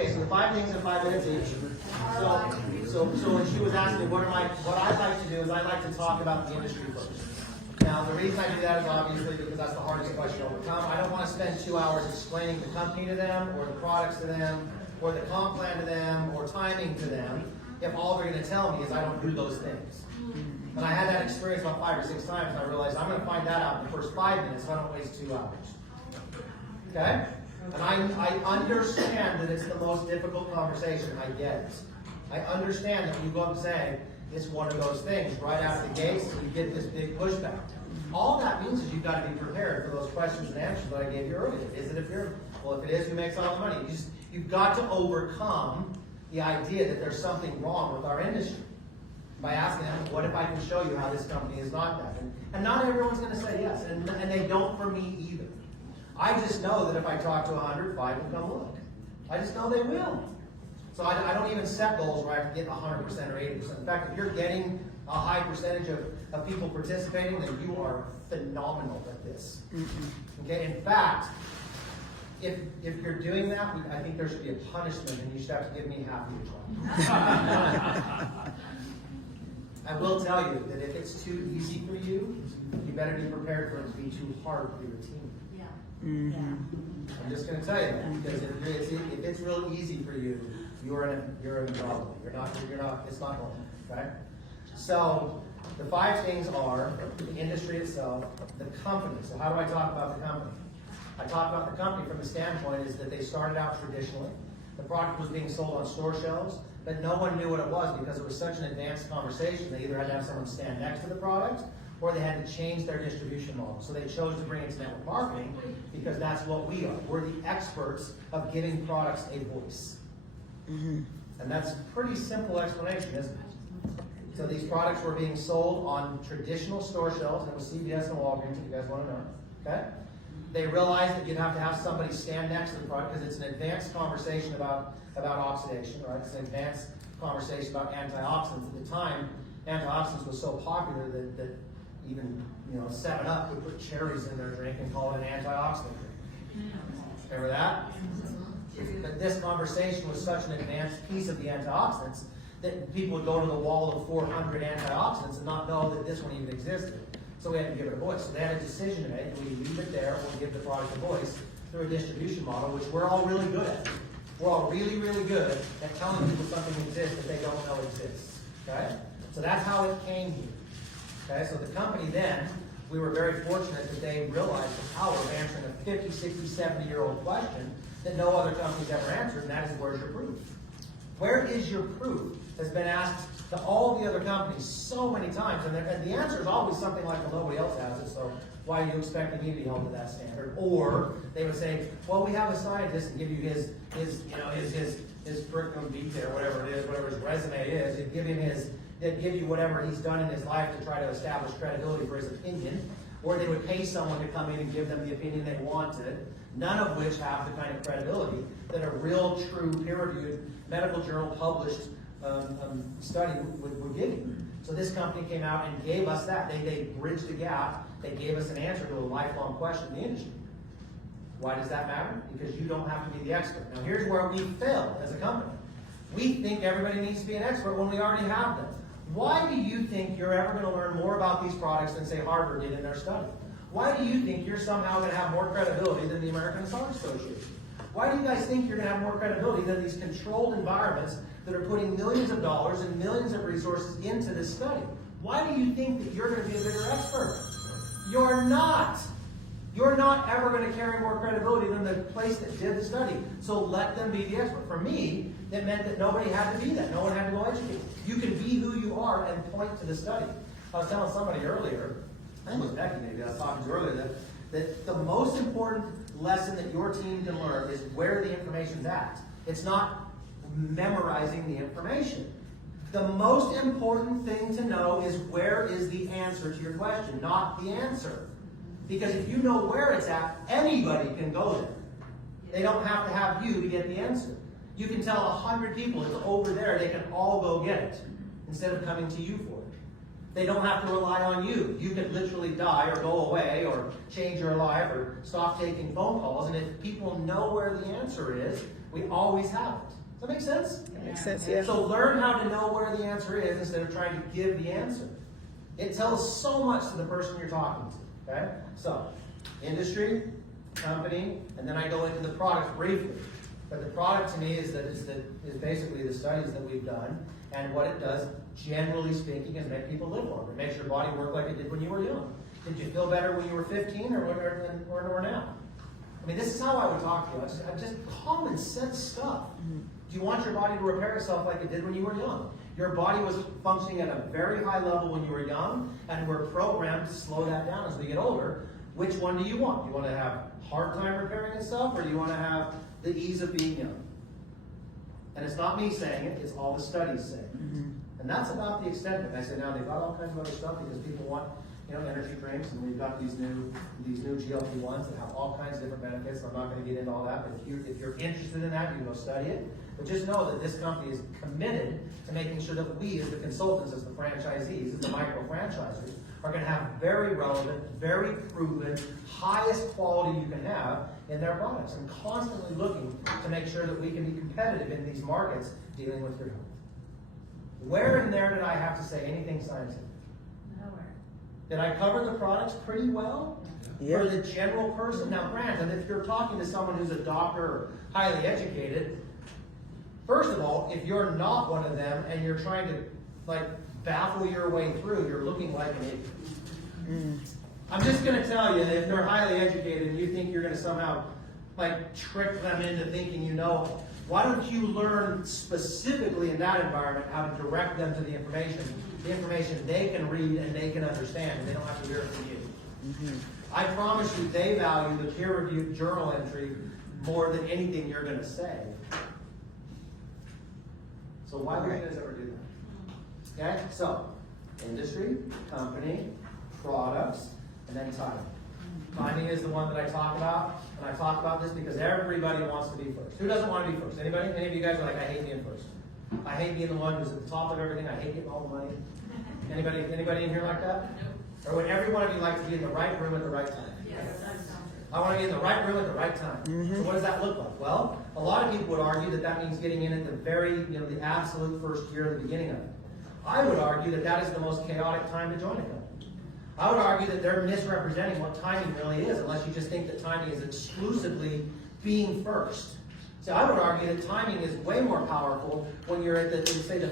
Okay, so the 5 things in 5 minutes each. So when she was asking me what I like to do is I like to talk about the industry first. Now, the reason I do that is obviously because that's the hardest question to overcome. I don't want to spend 2 hours explaining the company to them, or the products to them, or the comp plan to them, or timing to them, if all they're going to tell me is I don't do those things. And I had that experience about 5 or 6 times, and I realized I'm going to find that out in the first 5 minutes so I don't waste 2 hours. Okay? And I understand that it's the most difficult conversation. I get it. I understand that when you go up and say, it's one of those things, right out of the gates, you get this big pushback. All that means is you've got to be prepared for those questions and answers that I gave you earlier. Is it a fear? Well, if it is, who makes all the money? You've got to overcome the idea that there's something wrong with our industry by asking them, what if I can show you how this company is not that? And not everyone's going to say yes, and they don't for me either. I just know that if I talk to 100, 5 will come look. I just know they will. So I don't even set goals where I can get 100% or 80%. In fact, if you're getting a high percentage of people participating, then you are phenomenal at this. Okay. In fact, if you're doing that, I think there should be a punishment, and you should have to give me half of your time. I will tell you that if it's too easy for you, you better be prepared for it to be too hard for your team. I'm just going to tell you that, because if it's real easy for you, you're in a problem. It's not going. Okay. So the 5 things are the industry itself, the company. So how do I talk about the company? I talk about the company from the standpoint is that they started out traditionally. The product was being sold on store shelves, but no one knew what it was because it was such an advanced conversation. They either had to have someone stand next to the product, or they had to change their distribution model. So they chose to bring it to network marketing because that's what we are. We're the experts of giving products a voice. And that's a pretty simple explanation, isn't it? So these products were being sold on traditional store shelves, and it was CVS and Walgreens, if you guys want to know. Okay? They realized that you'd have to have somebody stand next to the product because it's an advanced conversation about oxidation, right? It's an advanced conversation about antioxidants. At the time, antioxidants was so popular that even 7-Up would put cherries in their drink and call it an antioxidant drink. Remember that? But this conversation was such an advanced piece of the antioxidants that people would go to the wall of 400 antioxidants and not know that this one even existed. So we had to give it a voice. So they had a decision to make. Do we leave it there or give the product a voice through a distribution model, which we're all really good at. We're all really, really good at telling people something exists that they don't know exists. Okay? So that's how it came here. Okay? So the company then, we were very fortunate that they realized the power of answering a 50, 60, 70-year-old question that no other company's ever answered, and that is, where's your proof? Where is your proof? Has been asked to all the other companies so many times, and the answer is always something like, well, nobody else has it, so why are you expecting me to be held to that standard? Or they would say, well, we have a scientist and give you his curriculum vitae or whatever it is, whatever his resume is. They'd give you whatever he's done in his life to try to establish credibility for his opinion. Or they would pay someone to come in and give them the opinion they wanted, none of which have the kind of credibility that a real, true, peer-reviewed, medical journal published study would give you. So this company came out and gave us that. They bridged the gap. They gave us an answer to a lifelong question in the industry. Why does that matter? Because you don't have to be the expert. Now here's where we fail as a company. We think everybody needs to be an expert when we already have them. Why do you think you're ever going to learn more about these products than, say, Harvard did in their study? Why do you think you're somehow going to have more credibility than the American Massage Association? Why do you guys think you're going to have more credibility than these controlled environments that are putting millions of dollars and millions of resources into this study? Why do you think that you're going to be a bigger expert? You're not. You're not ever going to carry more credibility than the place that did the study. So let them be the expert. For me, it meant that nobody had to be that. No one had to go educate. You can be who you are and point to the study. I was telling somebody earlier, I think it was Becky maybe, I was talking to earlier, that the most important lesson that your team can learn is where the information's at. It's not memorizing the information. The most important thing to know is where is the answer to your question, not the answer. Because if you know where it's at, anybody can go there. They don't have to have you to get the answer. You can tell 100 people it's over there, they can all go get it, instead of coming to you for it. They don't have to rely on you. You could literally die or go away or change your life or stop taking phone calls. And if people know where the answer is, We always haven't. Does that make sense? That makes sense, yeah. So learn how to know where the answer is instead of trying to give the answer. It tells so much to the person you're talking to. Okay? So, industry, company, and then I go into the product briefly. But the product to me is basically the studies that we've done, and what it does, generally speaking, is make people live longer. It makes your body work like it did when you were young. Did you feel better when you were 15 or now? I mean, this is how I would talk to you. It's just common sense stuff. Do you want your body to repair itself like it did when you were young? Your body was functioning at a very high level when you were young, and we're programmed to slow that down as we get older. Which one do you want? Do you want to have a hard time repairing itself, or do you want to have the ease of being young? And it's not me saying it, it's all the studies saying it. And that's about the extent of it. I say now they've got all kinds of other stuff because people want, energy drinks, and we've got these new GLP-1s that have all kinds of different benefits. I'm not going to get into all that, but if you're interested in that, you can go study it. But just know that this company is committed to making sure that we, as the consultants, as the franchisees, as the micro-franchisers, are going to have very relevant, very proven, highest quality you can have in their products, and constantly looking to make sure that we can be competitive in these markets dealing with your health. Where in there did I have to say anything scientific? Nowhere. Did I cover the products pretty well? Yeah. For the general person? Now granted, if you're talking to someone who's a doctor or highly educated, first of all, if you're not one of them and you're trying to baffle your way through, you're looking like an idiot. I'm just going to tell you that if they're highly educated and you think you're going to somehow trick them into thinking why don't you learn specifically in that environment how to direct them to the information they can read and they can understand, and they don't have to hear it from you. I promise you they value the peer-reviewed journal entry more than anything you're going to say. So why would you guys ever do that? Okay, so industry, company, products, and then timing. Timing is the one that I talk about, and I talk about this because everybody wants to be first. Who doesn't want to be first? Anybody? Any of you guys are like, I hate being first. I hate being the one who's at the top of everything. I hate getting all the money. Anybody in here like that? Or would every one of you like to be in the right room at the right time? Yes, that sounds I want to be in the right room at the right time. So what does that look like? Well, a lot of people would argue that means getting in at the very, the absolute first year, the beginning of it. I would argue that is the most chaotic time to join a company. I would argue that they're misrepresenting what timing really is, unless you just think that timing is exclusively being first. So I would argue that timing is way more powerful when you're at the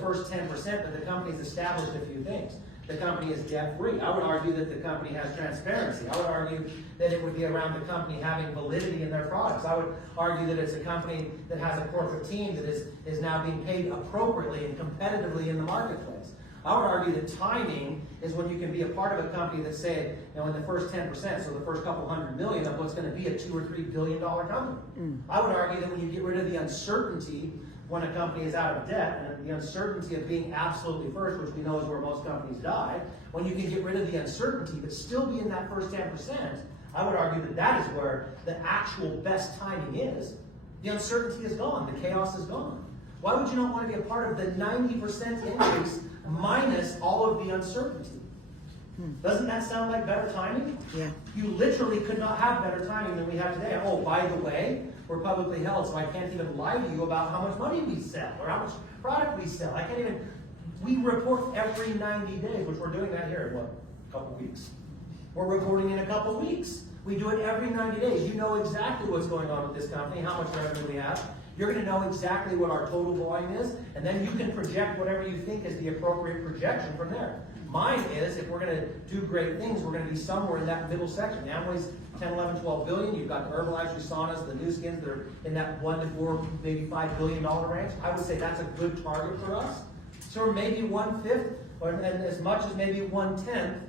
first 10%, but the company's established a few things. The company is debt-free. I would argue that the company has transparency. I would argue that it would be around the company having validity in their products. I would argue that it's a company that has a corporate team that is now being paid appropriately and competitively in the marketplace. I would argue that timing is when you can be a part of a company that's saying, in the first 10%, so the first couple $100 million of what's going to be a $2 or $3 billion company. I would argue that when you get rid of the uncertainty when a company is out of debt, and the uncertainty of being absolutely first, which we know is where most companies die, when you can get rid of the uncertainty but still be in that first 10%, I would argue that is where the actual best timing is. The uncertainty is gone. The chaos is gone. Why would you not want to be a part of the 90% increase minus all of the uncertainty? Doesn't that sound like better timing? Yeah. You literally could not have better timing than we have today. Oh, by the way, we're publicly held, so I can't even lie to you about how much money we sell or how much product we sell. We report every 90 days, which we're doing that here in a couple weeks. We're reporting in a couple weeks. We do it every 90 days. You know exactly what's going on with this company, how much revenue we have. You're going to know exactly what our total volume is, and then you can project whatever you think is the appropriate projection from there. Mine is, if we're going to do great things, we're going to be somewhere in that middle section. Amway's 10, 11, 12 billion. You've got the Herbalife, USANAs, the new skins that are in that 1 to 4, maybe $5 billion range. I would say that's a good target for us. So we're maybe 1/5, and as much as maybe 1/10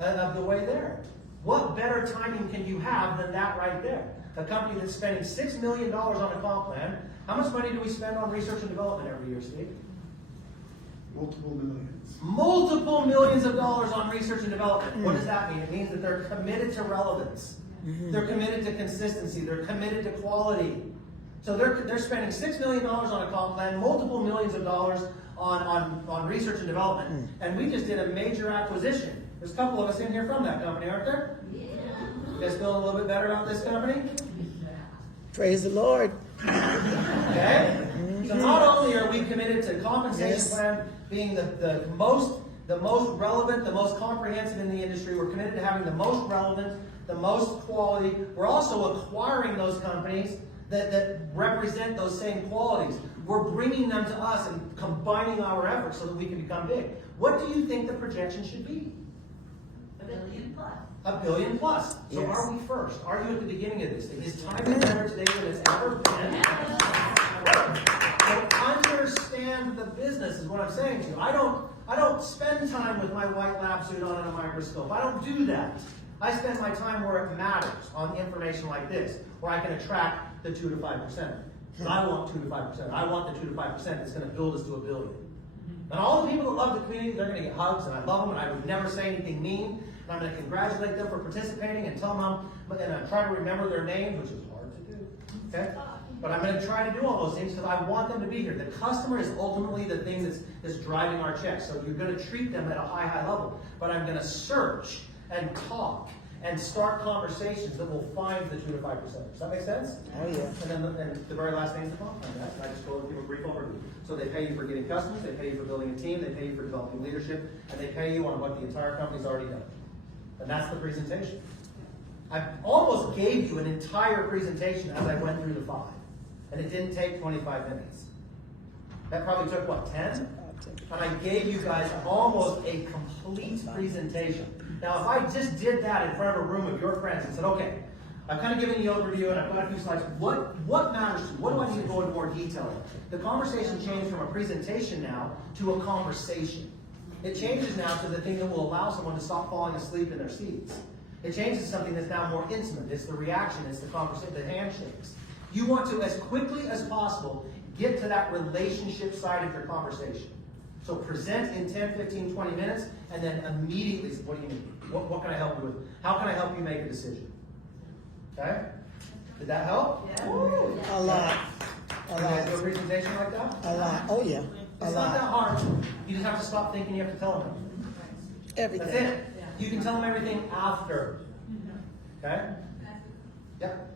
of the way there. What better timing can you have than that right there? A company that's spending $6 million on a comp plan. How much money do we spend on research and development every year, Steve? Multiple millions. Multiple millions of dollars on research and development. What does that mean? It means that they're committed to relevance. They're committed to consistency. They're committed to quality. So they're spending $6 million on a comp plan, multiple millions of dollars on research and development. And we just did a major acquisition. There's a couple of us in here from that company, aren't there? Yeah. You guys feeling a little bit better about this company? Praise the Lord. Okay? So not only are we committed to compensation Yes. plan being the most relevant, the most comprehensive in the industry, we're committed to having the most relevant, the most quality. We're also acquiring those companies that represent those same qualities. We're bringing them to us and combining our efforts so that we can become big. What do you think the projection should be? $1 billion plus. $1 billion plus. So Yes. are we first? Are you at the beginning of this thing? Is time better today than it's ever been? So understand the business is what I'm saying to you. I don't spend time with my white lab suit on and a microscope. I don't do that. I spend my time where it matters on information like this, where I can attract the 2 to 5%. Because I want 2 to 5%. I want the 2 to 5% that's going to build us to $1 billion. And all the people that love the community, they're going to get hugs, and I love them, and I would never say anything mean. And I'm going to congratulate them for participating and tell them, and I try to remember their names, which is hard to do. Okay? But I'm going to try to do all those things because I want them to be here. The customer is ultimately the thing that's driving our checks. So you're going to treat them at a high level. But I'm going to search and talk and start conversations that will find the 2 to 5%. Does that make sense? Oh, yeah. And then the very last thing is the comp plan. I just go and give a brief overview. So they pay you for getting customers, they pay you for building a team, they pay you for developing leadership, and they pay you on what the entire company's already done. And that's the presentation. I almost gave you an entire presentation as I went through the 5. And it didn't take 25 minutes. That probably took, what, 10? And I gave you guys almost a complete presentation. Now, if I just did that in front of a room of your friends and said, okay, I've kind of given you the overview and I've got a few slides, what matters to you? What do I need to go into more detail in? The conversation changed from a presentation now to a conversation. It changes now to the thing that will allow someone to stop falling asleep in their seats. It changes to something that's now more intimate. It's the reaction, it's the conversation, the handshakes. You want to, as quickly as possible, get to that relationship side of your conversation. So present in 10, 15, 20 minutes, and then immediately say, what do you need? What can I help you with? How can I help you make a decision? Okay? Did that help? Yeah. Woo. A lot. A Can I do a lot. presentation like that? A lot. Oh, yeah. A It's not that lot. hard. You just have to stop thinking you have to tell them. That's Everything. it. You can tell them everything after. Okay? Yep.